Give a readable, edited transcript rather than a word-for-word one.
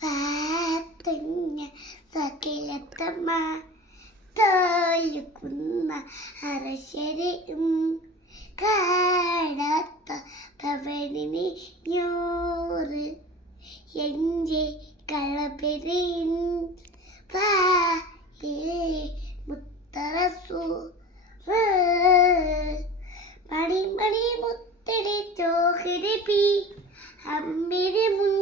വാത്തുഞ്ഞ സകലത്തമ്മ തോലുക്കുന്ന അരശരിയും കാടാത്ത പ്രവണിനി ഞൂറ് എഞ്ചെ കളപെരിൻ മുത്തറസു മണി മണി മുത്തടി ചോഹരി P അമ്മിരി മുൻ